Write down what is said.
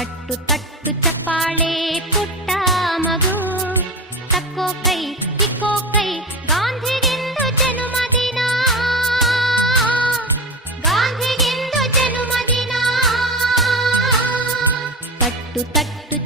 ತಟ್ಟು ತಟ್ಟು ಚಪ್ಪಾಳೆ ಪುಟ್ಟ ಮಗು, ತಕ್ಕೋ ಕೈ ತಿಕ್ಕೋ ಕೈ, ಗಾಂಧಿಗೆಂದು ಜನ್ಮದಿನ, ಗಾಂಧಿಗೆಂದು ಜನ್ಮದಿನ. ತಟ್ಟು ತಟ್ಟು